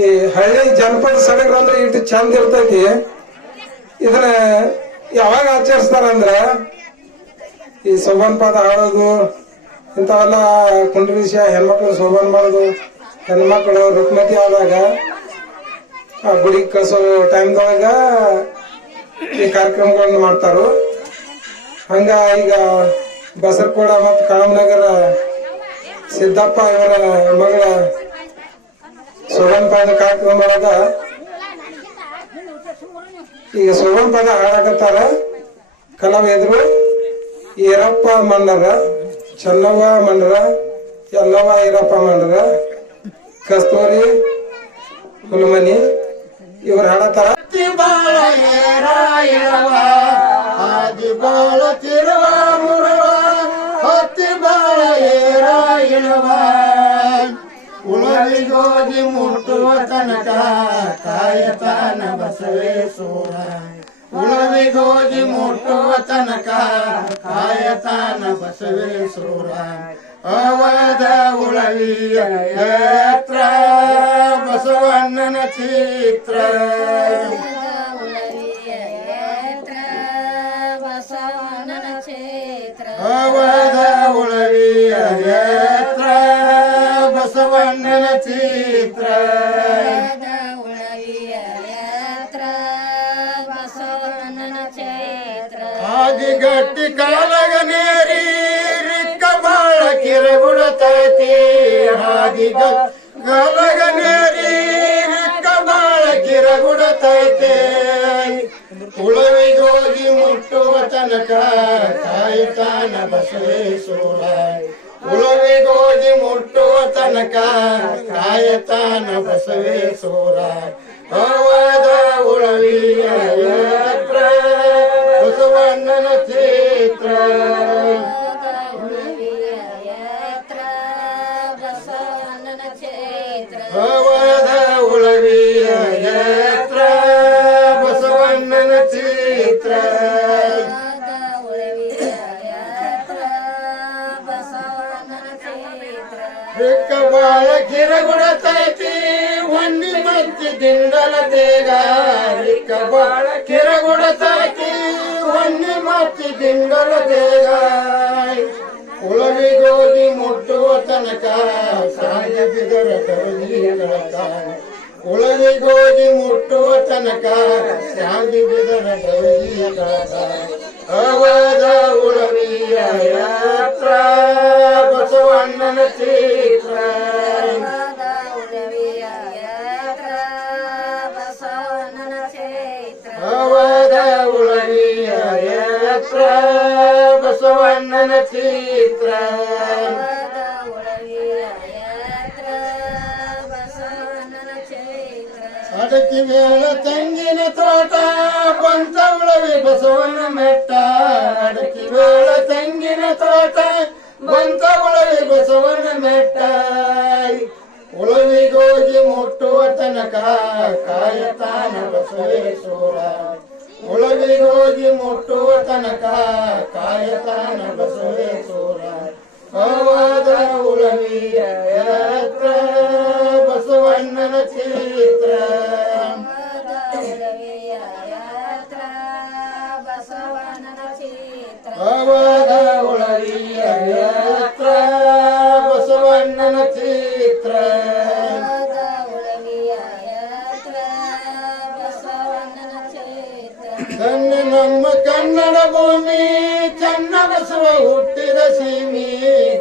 ಈ ಹಳ್ಳಿ ಜನಪದ ಸಡಗರ ಇಟ್ಟು ಚಂದ ಇರ್ತೈತಿ. ಇದನ್ನ ಯಾವಾಗ ಆಚರಿಸ್ತಾರ ಅಂದ್ರ ಈ ಸೋಬಾನ್ ಪಾದ ಹಾಡೋದು ಇಂಥವೆಲ್ಲ ಕುಂಡ್ರ ವಿಷಯ, ಹೆಣ್ಮಕ್ಳು ಸೋಬಾನ್ ಮಾಡೋದು, ಹೆಣ್ಮಕ್ಳು ರುಕ್ಮತಿ ಆದಾಗ ಆ ಗುಡಿ ಕಳ್ಸೋ ಟೈಮ್ದೊಳಗ ಈ ಕಾರ್ಯಕ್ರಮಗಳನ್ನ ಮಾಡ್ತಾರು. ಹಂಗ ಈಗ ಬಸರಕೋಡ ಮತ್ತು ಕಾಮನಗರ ಸಿದ್ದಪ್ಪ ಇವರ ಮಗಳ ಸೋಬಾನ್ ಪಾದ ಕಾರ್ಯಕ್ರಮ ಒಳಗ ಈಗ ಸೋಬಾನ್ ಪಾದ ಹಾಡಕತ್ತಾರ. ಕಲಾವಿದರು ಈರಪ್ಪ ಮಂಡರ, ಚನ್ನವ್ವ ಮಂಡರ, ಎಲ್ಲವ್ವ ಈರಪ್ಪ ಮಂಡರ, ಕಸ್ತೂರಿ ಹುಲ್ಮನಿ ಇವ್ರು ಹಾಡತ್ತಾರ. ಆದಿ ಬಾಳ ತಿರುವ ಮುರುವ ಹತ್ತಿ ಬಾಳ ಏರಾಯಿಳವ ಉಳವಿಗೋಗಿ ಮುಟ್ಟುವ ತನಕ ಕಾಯತಾನ ಬಸವೇಶ್ವರ. ಉಳವಿಗೋಗಿ ಮುಟ್ಟುವ ತನಕ ಕಾಯತಾನ ಬಸವೇಶ್ವರ. ಅವದ ಉಳವಿಯ ಯತ್ರ ಬಸವಣ್ಣನ ಚಿತ್ರ. ಅವದ ಉಳವಿಯ ಯತ್ರ ಬಸವಣ್ಣನ ಚಿತ್ರ. ಆದಿಗಟ್ಟಿ ಕಾಲಗ ನೇರಿ ರಿಕ್ಕ ಬಾಳ ಕಿರಗುಡತೈತಿ. ಆದಿಗಲಗ ನೇರಿ ರಿಕ್ಕ ಬಾಳ ಕಿರಗುಡತೈತಿ. ಉಳವಿಗೋಗಿ ಮುಟ್ಟುವ ತನಕ ಕಾಯ್ತಾನ ಬಸವೇಶ್ವರ. ಉಳವಿಗೋಗಿ ಮುಟ್ಟುವ ತನಕ ಕಾಯತಾನ ಬಸವೇಶ್ವರ. ಅವದ ಉಳವಿಯ ಯತ್ರ ಬಸವಣ್ಣನ ಚಿತ್ರ. ಅವದ ಉಳವಿಯ ಯತ್ರ ಬಸವಣ್ಣನ ಚಿತ್ರ. ರಿಕ್ಕ ಬಾಳ ಕಿರಗುಡತೈತಿ ಹೊನ್ನಿ ಮತ್ತಿ ದಿಂಡಲ ದೇಗ. ರಿಕ್ಕ ಬಾಳ ಕಿರಗುಡತೈತಿ ಹೊನ್ನಿ ಮತ್ತಿ ದಿಂಡಲ ದೇಗ. ಉಳವಿಗೋಗಿ ಮುಟ್ಟುವ ತನಕ ಸಾಯ ಬಿದರ ಕರಗಿಗಳಕ. ಉಳವಿಗೋಗಿ ಮುಟ್ಟುವ ತನಕ ಸಾಗಿ ಬಿದರ ಕರಗಿಗಳಕ. ಅವದ ಉಳವಿಯ ಯತ್ರ ಬಸವಣ್ಣನ ಚಿತ್ರ. ಅವದ ಉಳವಿಯ ಯತ್ರ ಬಸವಣ್ಣನ ಚಿತ್ರ. ಅಡಕಿ ವೇಳ ತೆಂಗಿನ ತೋಟ ಬಂತ ಉಳವಿ ಬಸವನ ಮೆಟ್ಟ. ಅಡಕಿ ವೇಳ ತೆಂಗಿನ ತೋಟ ಬಂತ ಉಳವಿ ಬಸವನ ಮೆಟ್ಟ. ಉಳವಿಗೋಗಿ ಮುಟ್ಟುವ ತನಕ ಕಾಯತಾನ ಬಸವೇಶ್ವರ. ಉಳವಿಗೋಗಿ ಮುಟ್ಟುವ ತನಕ ಕಾಯತಾನ ಬಸವೇಶ್ವರ. ಅವದ ಉಳವಿಯ ಯತ್ರ ಬಸವಣ್ಣನ ಚಿತ್ರ. ಅವದ ಉಳವಿಯ ಯತ್ರ ಬಸವಣ್ಣನ ಚಿತ್ರ. ಧನ್ಯ ನಮ್ಮ ಕನ್ನಡ ಭೂಮಿ ಚನ್ನ ಬಸವ ಹುಟ್ಟಿದ ಸೀಮಿ.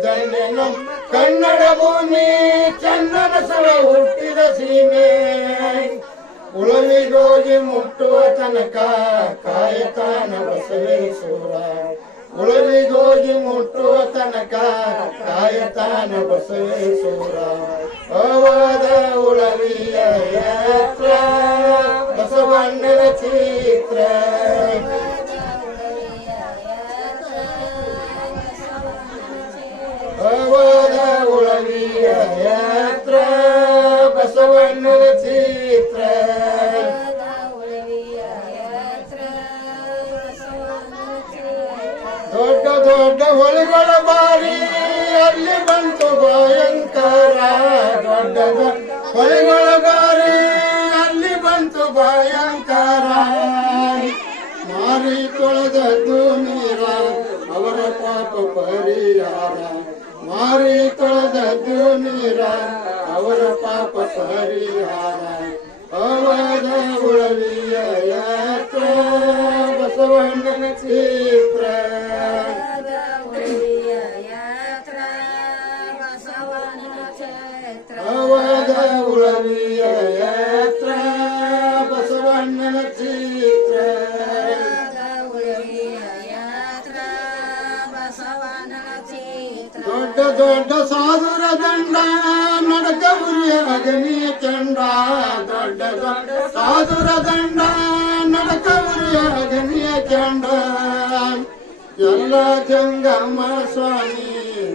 ಧನ್ಯ ನಮ್ಮ ಕನ್ನಡ ಭೂಮಿ ಚನ್ನ ಬಸವ ಹುಟ್ಟಿದ ಸೀಮೆ. ಉಳವಿಗೋಗಿ ಮುಟ್ಟುವ ತನಕ ಕಾಯತಾನ ಬಸವೇಶ್ವರ. ಉಳವಿಗೋಗಿ ಮುಟ್ಟುವ ತನಕ ಕಾಯತಾನ ಬಸವೇಶ್ವರ. ಅವದ ಉಳವಿಯ ಯತ್ರ ಬಸವಣ್ಣನ ಚಿತ್ರ. ಅವದ ಉಳವಿಯ ಯತ್ರ ಬಸವಣ್ಣನ ಚಿತ್ರ. ದೊಡ್ಡ ದೊಡ್ಡ ಹೊಳೆಗಳ ಬಾರಿ ಅಲ್ಲಿ ಬಂತು ಭಯಂಕರ. ದೊಡ್ಡ ದೊಡ್ಡ ಹೊಳೆಗಳ ಬಾರಿ ಭಯಂಕರ ಮಾರಿ ತೊಳೆದದ್ದು ನೀರ ಅವರ ಪಾಪ ಪರಿಹಾರ ಮಾರಿ ತೊಳೆದದ್ದು ನೀರ ಅವರ ಪಾಪ ಪರಿಹಾರ ಅವದ ಉಳವಿಯ ಯಾತ್ರೆ ಬಸವಣ್ಣನ ಚಿತ್ರ ಅವದ ಉಳವಿಯ ಯಾತ್ರೆ ಬಸವಣ್ಣನ ಚಿತ್ರ ದೊಡ್ಡ ದೊಡ್ಡ ಸಾಧುರ ದಂಡ ನಡಕ ಉರಿಯ ಅಗನಿಯ ಚಂಡ ದೊಡ್ಡ ದೊಡ್ಡ ಸಾಧುರ ದಂಡ ನಡಕ ಉರಿಯ ಅಗನಿಯ ಚಂಡ ಎಲ್ಲ ಜಂಗಮ ಸ್ವಾಮಿ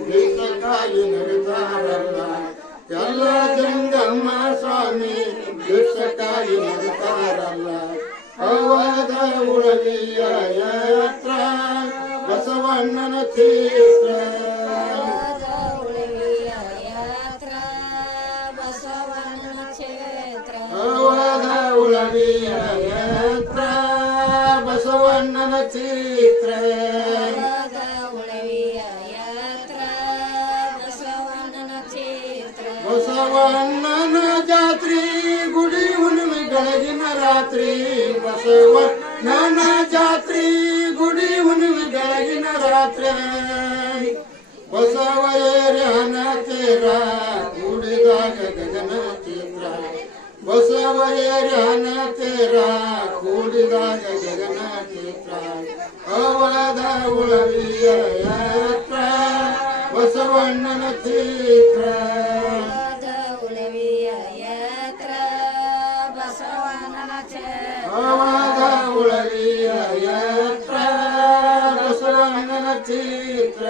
ಭಿಕ್ಷಕ್ಕಾಗಿ ನಡೆದಾರಲ್ಲ ಎಲ್ಲ ಜಂಗಮ ಸ್ವಾಮಿ ಭಿಕ್ಷಕ್ಕಾಗಿ ನಡೆದಾರಲ್ಲ ಅವದ ಉಳವಿಯ ಯಾತ್ರ ಬಸವಣ್ಣನ ಚಿತ್ರ ಅವದ ಉಳವಿಯ ಯಾತ್ರ ಬಸವಣ್ಣನ ಚಿತ್ರ ಬಸವಣ್ಣನ ಜಾತ್ರಿ ಗುಡಿ ಹುಣ್ಣಿಮೆ ಬೆಳಗಿನ ರಾತ್ರಿ ಬಸವಣ್ಣನ ಜಾತ್ರಿ ಗುಡಿ ಹುಣ್ಣಿಮೆ ಬೆಳಗಿನ ರಾತ್ರಿ ಬಸವ ಏರ್ಯಾನ ತೇರ ಕೂಡಿದಾಗ ಗಗನ ಚಿತ್ರ ಬಸವ ಏರ್ಯಾನ ತೇರ ಕೂಡಿದಾಗ ಗಗನ ಚಿತ್ರ ಅವಳದ ಉಳವಿಯ ಯಾತ್ರ ಬಸವಣ್ಣನ ಚಿತ್ರ ಅವದ ಉಳವಿಯ ಯಾತ್ರ ಬಸವಣ್ಣನ ಚಿತ್ರ ಬಸವಣ್ಣನ ಚಿತ್ರ